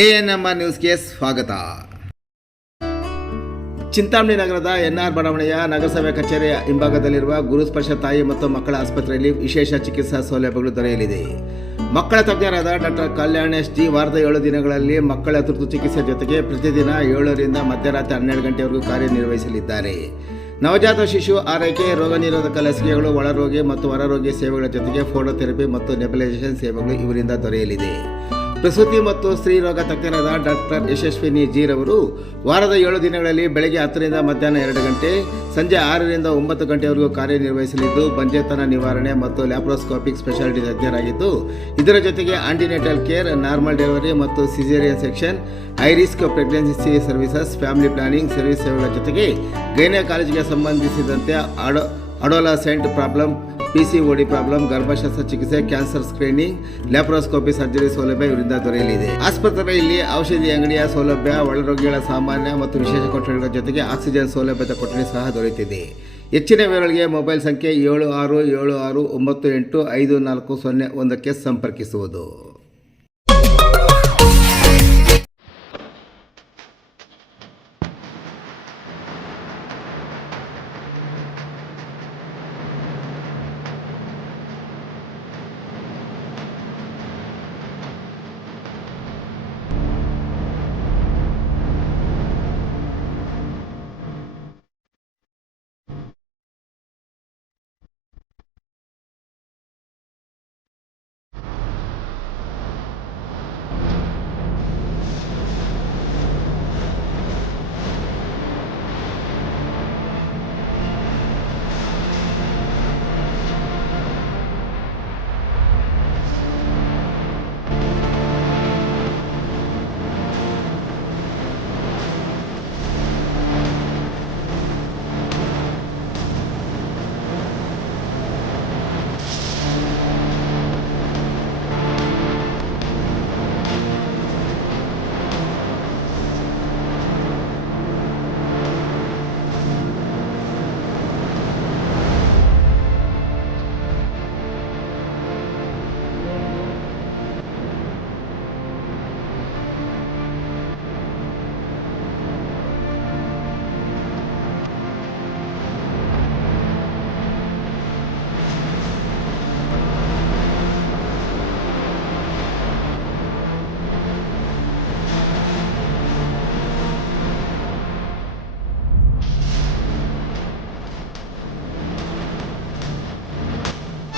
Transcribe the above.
ANMR ನ್ಯೂಸ್ಗೆ ಸ್ವಾಗತ. ಚಿಂತಾಮಣಿ ನಗರದ ಎನ್ಆರ್ ಬಡಾವಣೆಯ ನಗರಸಭೆ ಕಚೇರಿಯ ಹಿಂಭಾಗದಲ್ಲಿರುವ ಗುರುಸ್ಪರ್ಶ ತಾಯಿ ಮತ್ತು ಮಕ್ಕಳ ಆಸ್ಪತ್ರೆಯಲ್ಲಿ ವಿಶೇಷ ಚಿಕಿತ್ಸಾ ಸೌಲಭ್ಯಗಳು ದೊರೆಯಲಿದೆ. ಮಕ್ಕಳ ತಜ್ಞರಾದ ಡಾಕ್ಟರ್ ಕಲ್ಯಾಣ್ ಎಸ್ ಜಿ ವಾರದ 7 ದಿನಗಳಲ್ಲಿ ಮಕ್ಕಳ ತುರ್ತು ಚಿಕಿತ್ಸೆ ಜೊತೆಗೆ ಪ್ರತಿದಿನ 7 ರಿಂದ ಮಧ್ಯರಾತ್ರಿ 12 ಗಂಟೆವರೆಗೂ ಕಾರ್ಯನಿರ್ವಹಿಸಲಿದ್ದಾರೆ. ನವಜಾತ ಶಿಶು ಆರೈಕೆ, ರೋಗ ನಿರೋಧಕ ಲಸಿಕೆಗಳು, ಒಳರೋಗಿ ಮತ್ತು ಹೊರರೋಗಿ ಸೇವೆಗಳ ಜೊತೆಗೆ ಫೋಟೋಥೆರಪಿ ಮತ್ತು ನೆಬಲೈಸೇಷನ್ ಸೇವೆಗಳು ಇವರಿಂದ ದೊರೆಯಲಿದೆ. ಪ್ರಸೂತಿ ಮತ್ತು ಸ್ತ್ರೀ ರೋಗ ತಜ್ಞರಾದ ಡಾಕ್ಟರ್ ಯಶಸ್ವಿನಿ ಜಿ ರವರು ವಾರದ 7 ದಿನಗಳಲ್ಲಿ ಬೆಳಗ್ಗೆ 10 ರಿಂದ ಮಧ್ಯಾಹ್ನ 2 ಗಂಟೆ, ಸಂಜೆ 6 ರಿಂದ 9 ಗಂಟೆವರೆಗೂ ಕಾರ್ಯನಿರ್ವಹಿಸಲಿದ್ದು ಬಂಜೆತನ ನಿವಾರಣೆ ಮತ್ತು ಲ್ಯಾಪ್ರೋಸ್ಕೋಪಿಕ್ ಸ್ಪೆಷಾಲಿಟಿ ತಜ್ಞರಾಗಿದ್ದು, ಇದರ ಜೊತೆಗೆ ಆಂಟಿನೇಟಲ್ ಕೇರ್, ನಾರ್ಮಲ್ ಡೆಲಿವರಿ ಮತ್ತು caesarean section, high risk pregnancy services, family planning service ಸೇವೆಗಳ ಜೊತೆಗೆ ಗೈನಕಾಲಜಿಗೆ ಸಂಬಂಧಿಸಿದಂತೆ ಅಡೋಲಸೆಂಟ್ ಪ್ರಾಬ್ಲಮ್, PCOD ಪ್ರಾಬ್ಲಮ್, ಗರ್ಭಶಸ್ತ್ರ ಚಿಕಿತ್ಸೆ, ಕ್ಯಾನ್ಸರ್ ಸ್ಕ್ರೀನಿಂಗ್, ಲ್ಯಾಪ್ರೋಸ್ಕೋಪಿ ಸರ್ಜರಿ ಸೌಲಭ್ಯ ಇವರಿಂದ ದೊರೆಯಲಿದೆ. ಆಸ್ಪತ್ರೆಯಲ್ಲಿ ಔಷಧಿ ಅಂಗಡಿಯ ಸೌಲಭ್ಯ, ಒಳರೋಗಿಗಳ ಸಾಮಾನ್ಯ ಮತ್ತು ವಿಶೇಷ ಕೊಠಡಿಗಳ ಜೊತೆಗೆ ಆಕ್ಸಿಜನ್ ಸೌಲಭ್ಯದ ಕೊಠಡಿ ಸಹ ದೊರೆಯುತ್ತಿದೆ. ಹೆಚ್ಚಿನ ವಿವರಗಳಿಗೆ ಮೊಬೈಲ್ ಸಂಖ್ಯೆ 7676985401 ಸಂಪರ್ಕಿಸುವುದು.